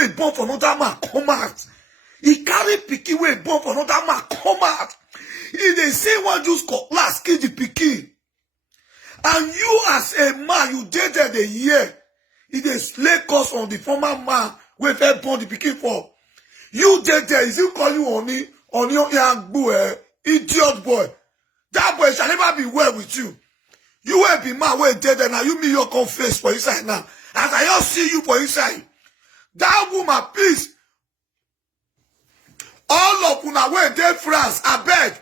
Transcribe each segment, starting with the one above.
wey born for another man come out. He carry pikin wey born for another man come out. He dey say one use cutlass kill the pikin. And you as a man, you dated a year. He dey slay curse on the former man wey first born the pikin for. You dated, is he call you on your young boy, idiot boy. That boy shall never be well with you. You will be man wey dated, now you meet your confess for inside now. As I just see you for inside. That woman, please. All of una wey dey France, I beg.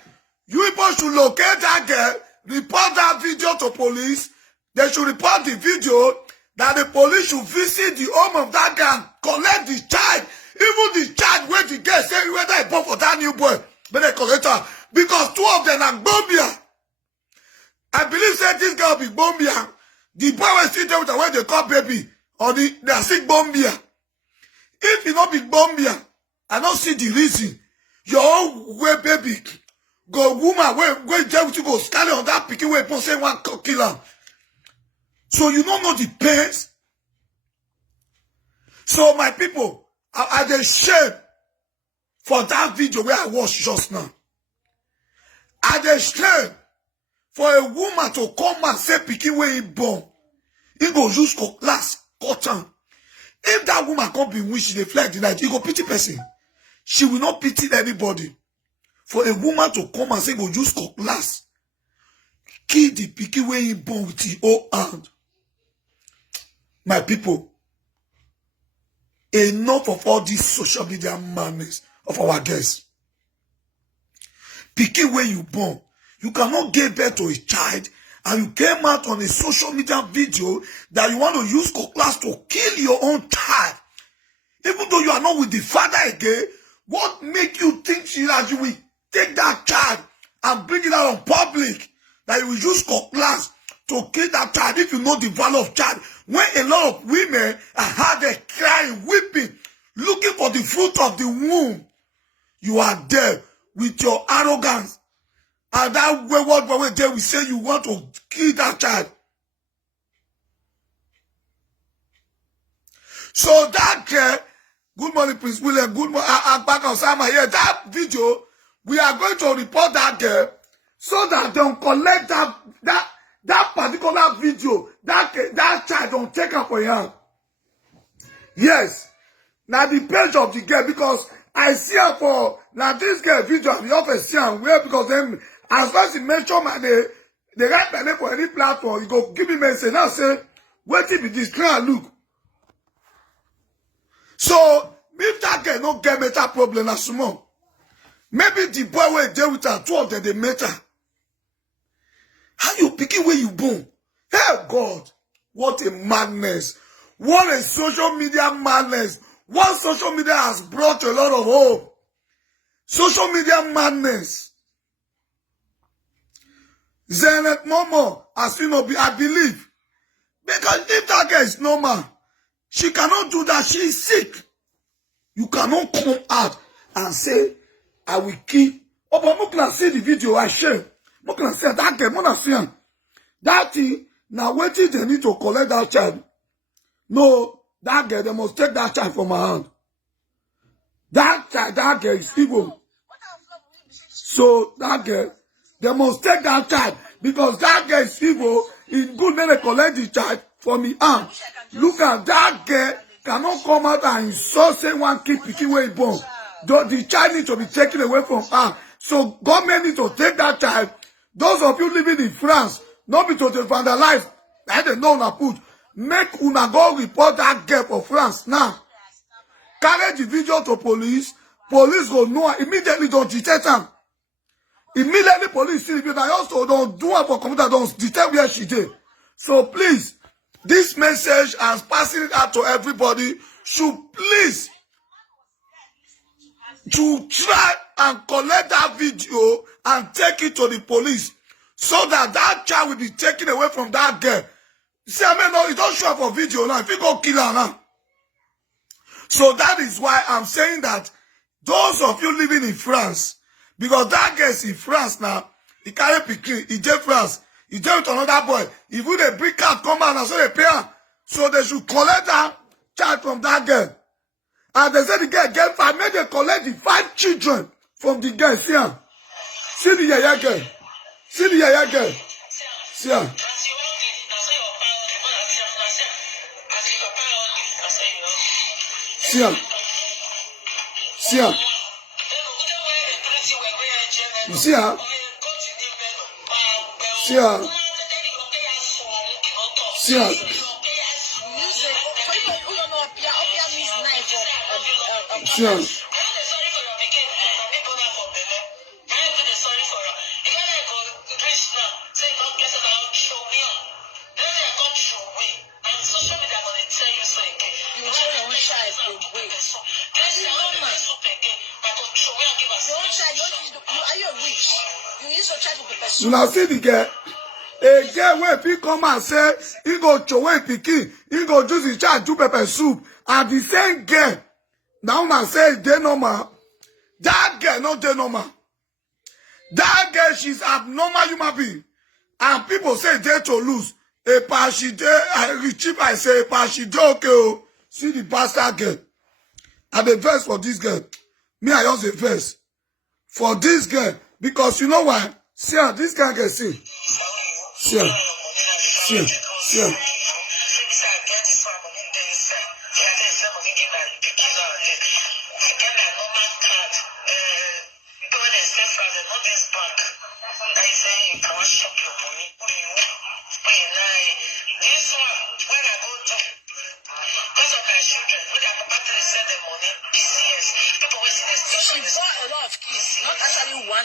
You people should locate that girl, report that video to police. They should report the video that the police should visit the home of that girl and collect the child. Even the child where the girl say whether I born for that new boy. But they collect her. Because two of them are Bombia. I believe say this girl be Bombia. The boy will sit there with her when they call baby. Or they are sick Bombia. If you not be Bombia, I don't see the reason. Your own way baby. Go woman where jail with you go stand on that pikin way upon say one kill her. So you don't know the pains. So my people, I dey shame for that video where I watched just now. I dey shame for a woman to come and say pikin wey he born. He go use cutlass cut am. If that woman come be wish she dey fly the night, he go pity person. She will not pity anybody. For a woman to come and say go use cutlass, kill the pikin wey he born with his own hand. My people, enough of all these social media madness of our guests. Pikin wey you born, you cannot give birth to a child and you came out on a social media video that you want to use cutlass to kill your own child. Even though you are not with the father again, what make you think that you will take that child and bring it out on public, that you will use cutlass to kill that child if you know the value of child? When a lot of women are hard there crying, weeping, looking for the fruit of the womb, you are there with your arrogance. And that wayward boy there will say you want to kill that child. So that girl, good morning, Prince William, good morning, back on Sama here. That video, we are going to report that girl so that they don't collect that particular video, that child don't take her for him. Yes. Now the page of the girl, because I see her for now this girl video, I often see her where because then as far as he mention my name, the right my name for any platform, you go give me message. Now say, wait till be this try and look. So if that girl no get mental problem as small, maybe the boy will deal with her, two of them they met her. How you picking where you born? Hey God, what a madness. What a social media madness. What social media has brought a lot of hope. Social media madness. Zenet Momo has been I believe. Because if that girl is normal, she cannot do that. She is sick. You cannot come out and say, I will kill. Oh, but I can see the video I share. I can see that girl. I see her. That thing, now waiting they need to collect that child. No, that girl, they must take that child from her hand. That child, that girl is evil. So that girl, they must take that child because that girl is evil. It's good when they collect the child from his hand. Look at that girl cannot come out and insult say one kid picking where he born. The child needs to be taken away from her. So government needs to take that child. Those of you living in France, not be to vandalize. I don't know na put. Make una go report that girl for France now. Carry the video to police. Police go know her. Immediately don't detect her. Immediately police see the video. I also don't do her for computer. Don't detect where she did. So please, this message as passing it out to everybody should please to try and collect that video and take it to the police so that that child will be taken away from that girl. See, I mean, no, it don't show up for video now. If you go kill her now. So that is why I'm saying that those of you living in France, because that girl is in France now, he carry Pikin, he dey France, he dey with another boy. If you they bring out come out and so they pay her, so they should collect that child from that girl. And they said the girl get 5. Made they collect the 5 children from the girl. See her. See the yaya girl. See the yaya girl. See her. See her. See her. You see her? See her. See her. See her. You now see the girl. A girl where people come and say, he go throw away Pikin, he go use his child do pepper soup. And the same girl, now man say they normal. That girl not they normal. That girl, she's abnormal human being. And people say they to lose. A pashi day, I retrieve, I say, a pashi day, okay, oh. See the bastard girl. And the verse for this girl. Me, I use the verse. For this girl. Because you know why? See her, this guy can see. See her. See her. See her.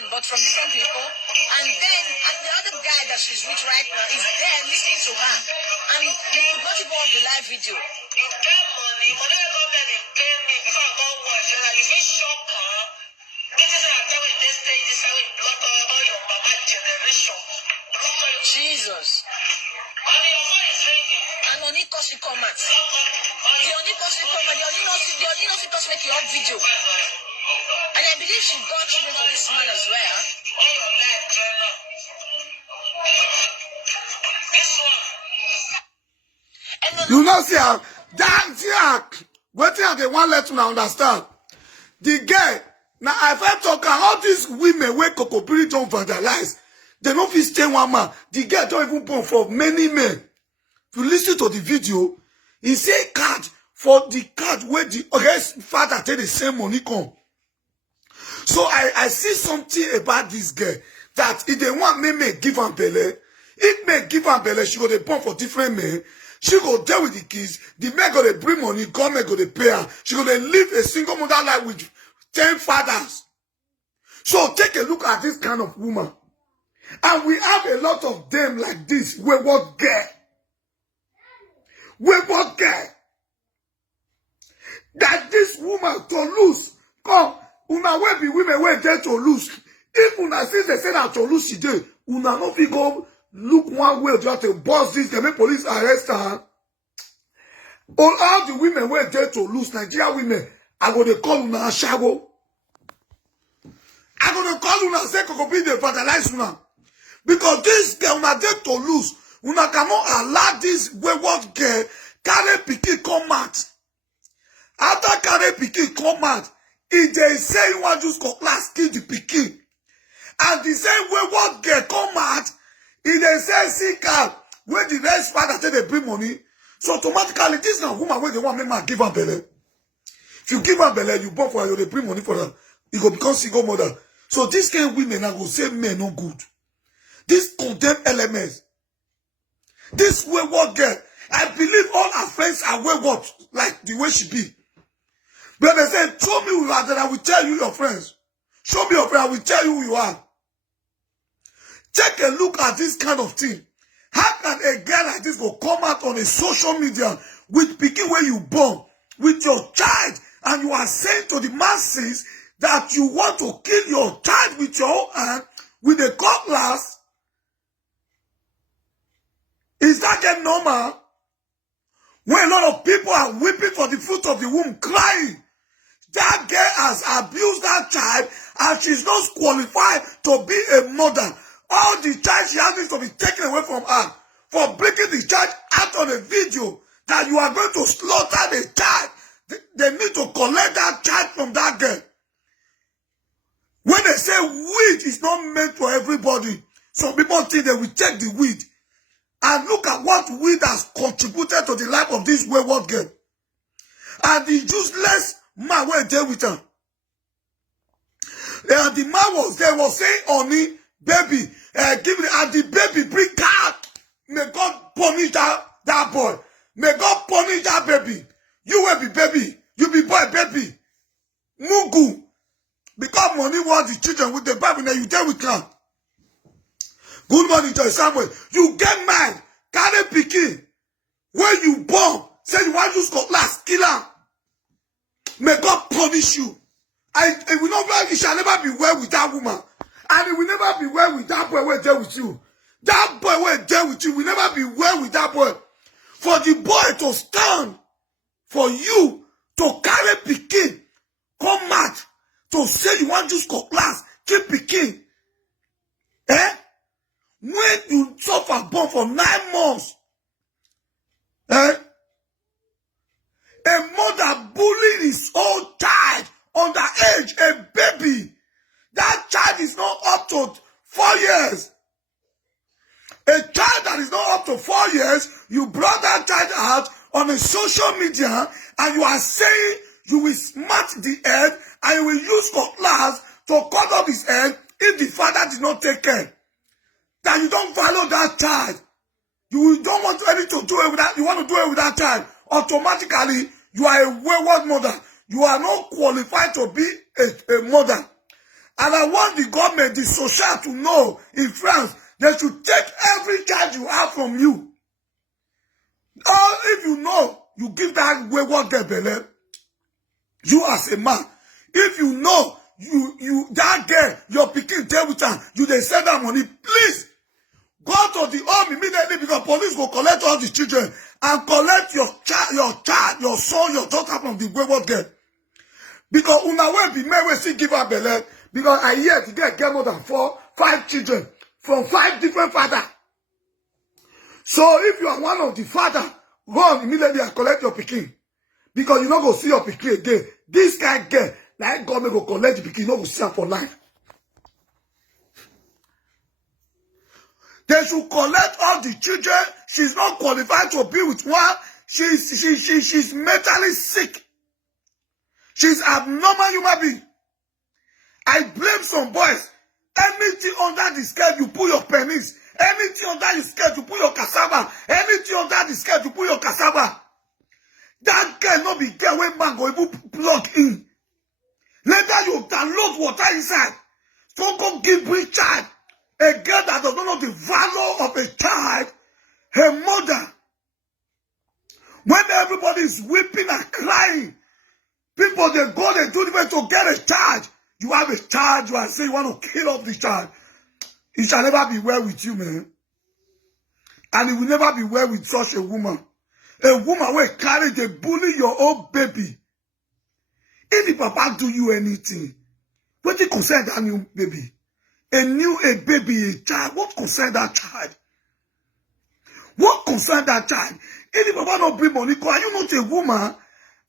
But from different people, and then the other guy that she's with right now is there listening to her, and they could not even have the live video. You pay money government they pay me before I go watch. You're like, if you shop her, this is how I tell you this stage, this is how we block all your mama generation. Jesus. And your phone is ringing. And only cause you come out. The only cause you come out, the only not because make your video. And I believe she got children for this man as well. You know, see how that what they want let you understand. The girl, now I've heard talk how these women where Kokopiri don't vandalize. They don't fit stay one man. The girl don't even born for many men. If you listen to the video, he say card for the card where the father take the same money come. So I see something about this girl that if they want me give her belly, if me give her belly, she go to born for different men. She go deal with the kids. The men go to bring money, government go to pay her. She go to live a single mother life with 10 fathers. So take a look at this kind of woman. And we have a lot of them like this. Wayward girl. Wayward girl. That this woman to lose. Come. Una wey be women wey dey to lose. If una since they say that to lose she dey, una no fit go look one way or the other to boss this, they make police arrest her. All the women wey dey to lose, Nigeria women, I go dey call una ashago. I go dey call una say Kokopiri dey vandalize una. Because this girl una dey to lose, una cannot allow this wayward girl carry Pikin come out. After carry Pikin come out, if they say you want to just class kill the Pikin, and the same way what girl come out, if they say see car, when the next father say they bring money, so automatically this is a woman where they want me man give her belly. If you give her belly, you born for her, they bring money for her. You go become single mother. So this kind of women are go say men no good. This condemn elements. This wayward girl, I believe all her friends are wayward, like the way she be. But they say, show me who you are, then I will tell you your friends. Show me your friend, I will tell you who you are. Take a look at this kind of thing. How can a girl like this go come out on a social media with Pikin where you born, with your child, and you are saying to the masses that you want to kill your child with your own hand, with a cutlass? Is that get normal? When a lot of people are weeping for the fruit of the womb, crying. That girl has abused that child and she's not qualified to be a mother. All the child she has needs to be taken away from her for breaking the child out on a video that you are going to slaughter the child. They need to collect that child from that girl. When they say weed is not meant for everybody, some people think they will take the weed. And look at what weed has contributed to the life of this wayward girl. And the useless man went there with her. And the man was there, was saying, honey, baby, give me, and the baby bring God. May God punish that boy. May God punish that baby. You will be baby. You be boy, baby. Mugu. Because money was the children with the Bible, now you there with God. Good morning, Joy Samuel. You get mad, carry Pikin. When you born, say you want to use cutlass, kill her. May God punish you. It will not, it shall never be well with that woman. And it will never be well with that boy who is there with you. That boy who is there with you will never be well with that boy. For the boy to stand, for you to carry Pikin, come mad, to say you want to use cutlass, kill Pikin. When you suffer born for 9 months, a mother bullying his own child, underage, a baby. That child is not up to 4 years. A child that is not up to 4 years, you brought that child out on a social media and you are saying you will smack the head and you will use cutlass to cut off his head if the father did not take care. That you don't follow that child. You don't want anything to do it with that. You want to do it with that child. Automatically, you are a wayward mother. You are not qualified to be a mother. And I want the government, the social to know in France, they should take every child you have from you. Or if you know, you give that wayward girl belly. You as a man, if you know, that girl, your Pikin there with her, you they send that money, please. Go to the home immediately because police will collect all the children and collect your child, your son, your daughter from the wayward girl. Because una will be made, we still give her belly. Because I hear to get more than 4, 5 children from 5 different fathers. So if you are one of the father, run immediately and collect your Pikin. Because you not go see your Pikin again. This guy girl, like government go collect the Pikin, you not go see her for life. They should collect all the children. She's not qualified to be with one. She's mentally sick. She's abnormal human being. I blame some boys. Anything under the skirt, you put your penis. Anything under the skirt, you put your cassava. Anything under the skirt, you put your cassava. That girl not be girl when man go even plug in. Later you download water inside. So go give bring child. A girl that does not know the value of a child, her mother. When everybody is weeping and crying, people they go, they do the to get a child. You have a child, you are saying you want to kill off the child. It shall never be well with you, man. And it will never be well with such a woman. A woman will carry the bully your own baby. If the papa do you anything, what do you concern that new baby? A baby, a child, what concern that child? What concern that child? If the papa not bring money, are you not a woman?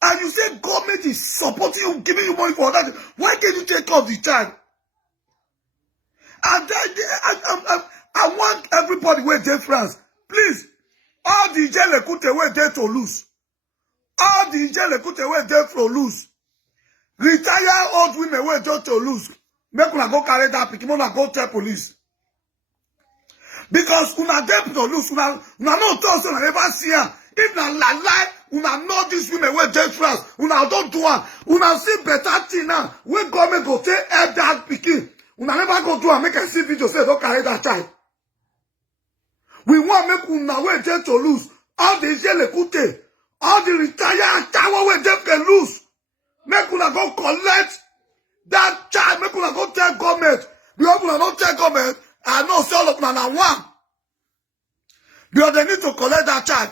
And you say government is supporting you, giving you money for that. Why can't you take care of the child? And I want everybody where they France. Please, all the Jelekute where they to lose. All the Jelekute where they to lose. Retired old women where they to lose. Make una go carry that Pikin, una go tell police. Because una get to lose, una no talk, so una never see her. If na lie, una know these women where they France, una don't do her. Una see better thing now. When government go take help that Pikin, una never go do her. Make a see video say don't carry that child. We want make una where they to lose. All the Jelekute, all the retired tower where they can lose. Make una go collect that child, make una go tell government. Because una don't tell government, I know say all of una one. Because they need to collect that child.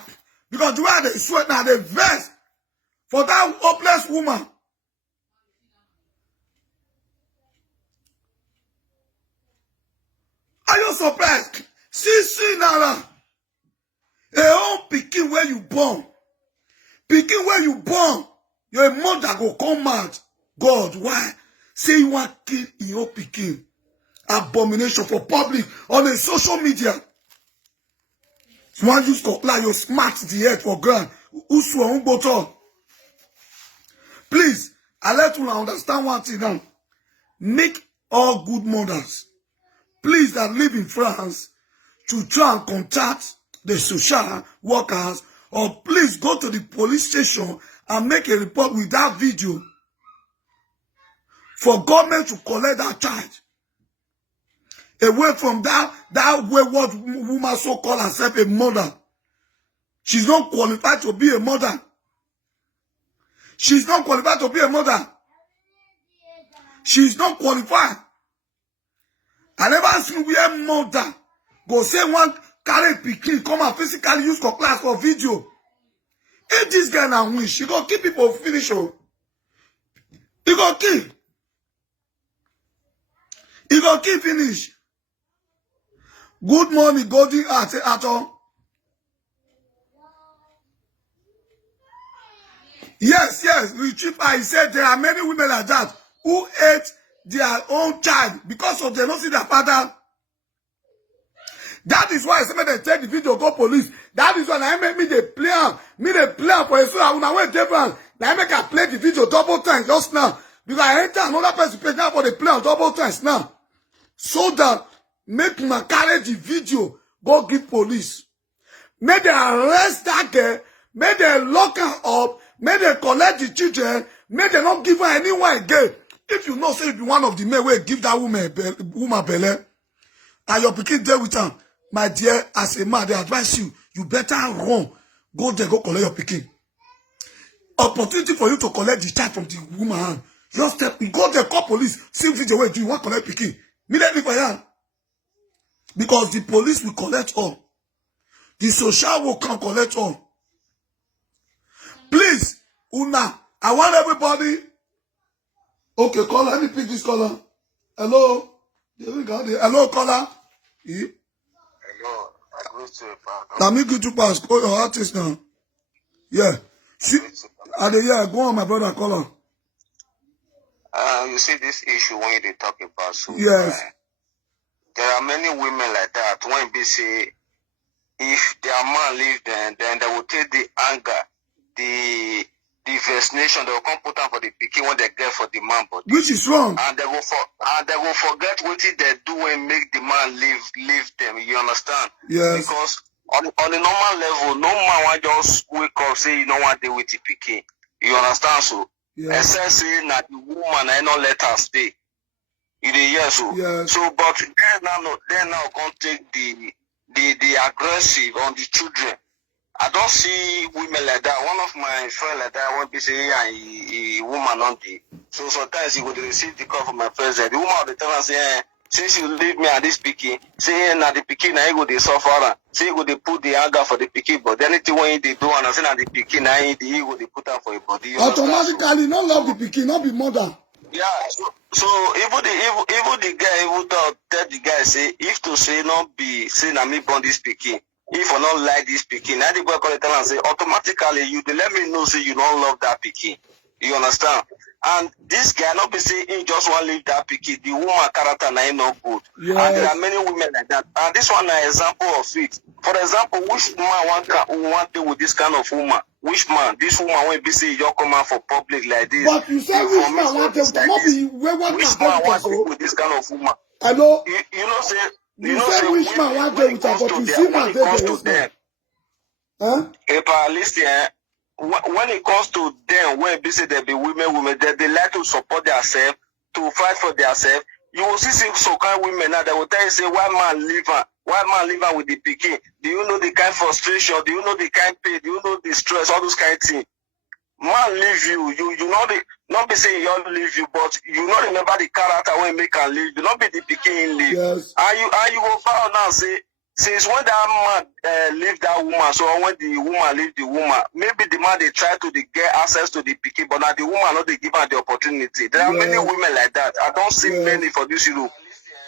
Because the way they sweat now, they vex for that hopeless woman. Are you surprised? See, Nara. A home Pikin where you born. Pikin where you born. Your mother go come out. God, why? Say you want kill your pikin. Abomination for public on a social media. You want use like you smart the head for ground. Usu on bottle. Please, I let you understand one thing now. Make all good mothers, please, that live in France, to try and contact the social workers, or please go to the police station and make a report with that video for government to collect that child away from that wayward woman so-called herself a mother. She's not qualified to be a mother. She's not qualified to be a mother. She's not qualified. I never seen where mother go say one carry pikin come and physically use for class for video. If this guy now win, she go keep people finish. Oh. He go kill. He go kill finish. Good morning, Golden at all. Yes, Retriever, he said there are many women like that who hate their own child because of they don't see their father. That is why I said they take the video, go police. That is why I make me the player. Me the player for a so that when I went different. Now I make I play the video double times just now. Because I enter another person page now for the play on double times now. So that make me carry the video, go give police. Make they arrest that girl, make they lock her up, make they collect the children, make they not give her anyone again. If you know, say you be one of the men where give that woman belly, and your pikin there with her, my dear, as a man, they advise you, you better run. Go there, go collect your pikin. Opportunity for you to collect the child from the woman hand. Just step, go there, call police, see video where do you want to collect pikin. Immediately for you. Because the police will collect all. The social work can collect all. Please, Una, I want everybody. Okay, caller, let me pick this caller. Hello? Hello, caller. Yeah. Hello, I wish to Let me get you past. Call your artist now. Yeah. See, go on, my brother, caller. You see this issue when they talk about so yes. There are many women like that when they say if their man leave them, then they will take the anger, the vaccination, they will come put on for the pikin when they get for the man body. Which is wrong. And they will forget what they do and make the man leave them. You understand? Yes. Because on a normal level, no man will just wake up say you don't want to deal with the pikin. You understand? So yes. Except saying that the woman I not let her stay. You dey hear so. Yes. So but they now can't take the aggressive on the children. I don't see women like that. One of my friends like that won't be saying a woman on the. So sometimes he would receive the call from my president. The woman would tell her say, since you leave me at this pikin, say na the pikin na go dey suffer. Say you go dey put the anger for the pikin, but anything when they do and I say na the pikin na he go dey put am for your body. Automatically, not love the pikin, not be mother. Yeah, so even the guy even tell the guy say if to say not be say na me born this pikin, if I not like this pikin, now the boy call it and say automatically you dey let me know say you don't love that pikin. You understand? And this guy not be saying he just want to leave that pikin. The woman character na not good. Yes. And there are many women like that. And this one is an example of it. For example, which man want to with this kind of woman? Which man? This woman will be say you come out for public like this. But you say which man want to not be which man want to with this kind of woman? Hello? You know say you say which man want to with her, but you see man there. Huh? Listen, when it comes to them, when they say they be women, they like to support themselves, to fight for themselves. You will see some kind of women now that will tell you, say, why man leave her with the pikin? Do you know the kind of frustration? Do you know the kind of pain? Do you know the stress? All those kind of things. Man leave you know not be saying you leave you, but you not remember the character when make her leave. You not be the pikin leave. Yes. And you go far now say, since when that man leave that woman, so when the woman leave the woman, maybe the man they try to get access to the pikin, but now the woman not they give her the opportunity. There are many women like that. I don't see many for this Europe.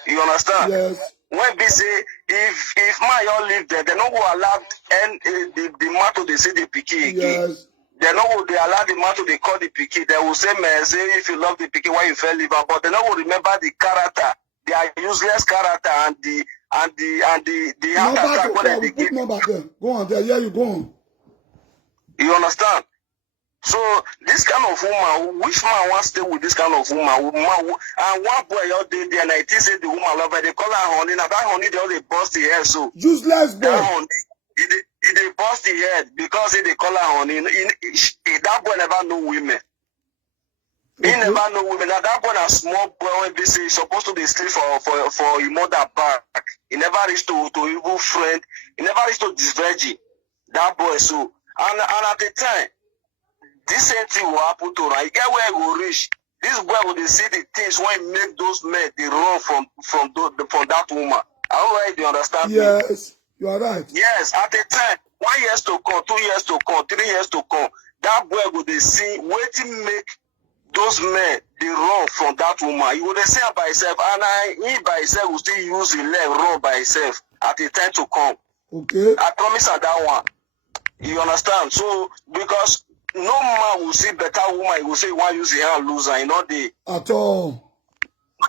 You understand? Yes. When they say if man you leave there, they not go allow the man to they say the pikin again. Yes. They know they allow the man to they call the Pikin. They will say, man, say if you love the Pikin, why you fell liver? But they don't remember the character, their useless character and the heart attack when they give. Number there. Go on there. Yeah, you go on. You understand? So this kind of woman, which man wants to stay with this kind of woman? And one boy out there, and I think say the woman love her. They call her honey. Now that honey, they only bust the head. So useless boy. That honey, they bust the head because they call her honey. That boy never know women. He never know women. Now that boy a small boy when they say he's supposed to be sleep for his mother back. He never reached to evil friend. He never reached to this virgin. That boy so and at the time. This same thing will happen to her. Get where he will reach. This boy will see the things when make those men they run from that woman. I don't know if you understand me. Yes, you are right. Yes, at the time, 1 year to come, 2 years to come, 3 years to come, that boy will see waiting make those men they run from that woman. He will see her by himself, and he by himself will still use his leg run by himself at the time to come. Okay. I promise her that one. You understand? So because no man will see better woman, he will say why use the hand lose her, you know the at all.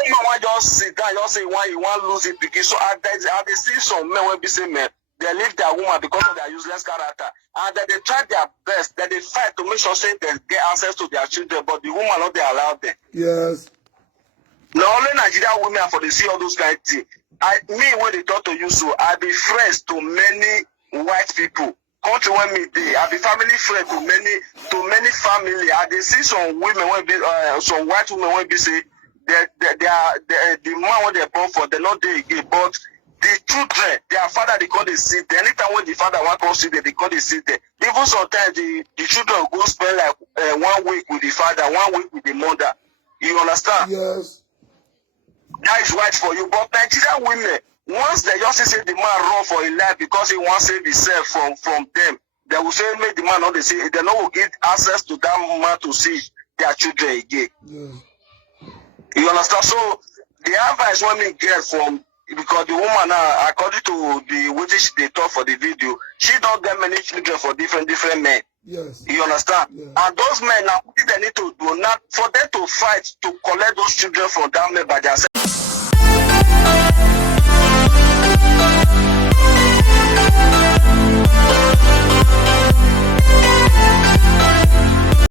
No man just sit down, just say why you want lose it because so I they see some men when be say men they leave their woman because of their useless character and that they try their best, that they fight to make sure say they get access to their children, but the woman not they allow them. Yes. Now only Nigerian women for they see all those kind of things. Me when they talk to you so I be friends to many white people. Country when me dey, I be family friend to many family. I dey see some women when be some white women when be say the man when they born for they not dey again, but the children, their father they call the seed. Anytime when the father want to see them, they call the seed. Even sometimes the children go spend like 1 week with the father, 1 week with the mother. You understand? Yes. That is right for you. But Nigerian women, once they just say the man run for his life because he wants to save himself from them, they will say make the man not they say they not will give access to that man to see their children again. Yeah. You understand? So the advice when me get from because the woman now, according to the what they talk for the video, she don't get many children for different men. Yes. You understand? Yeah. And those men now what they need to do not for them to fight to collect those children from that man by themselves.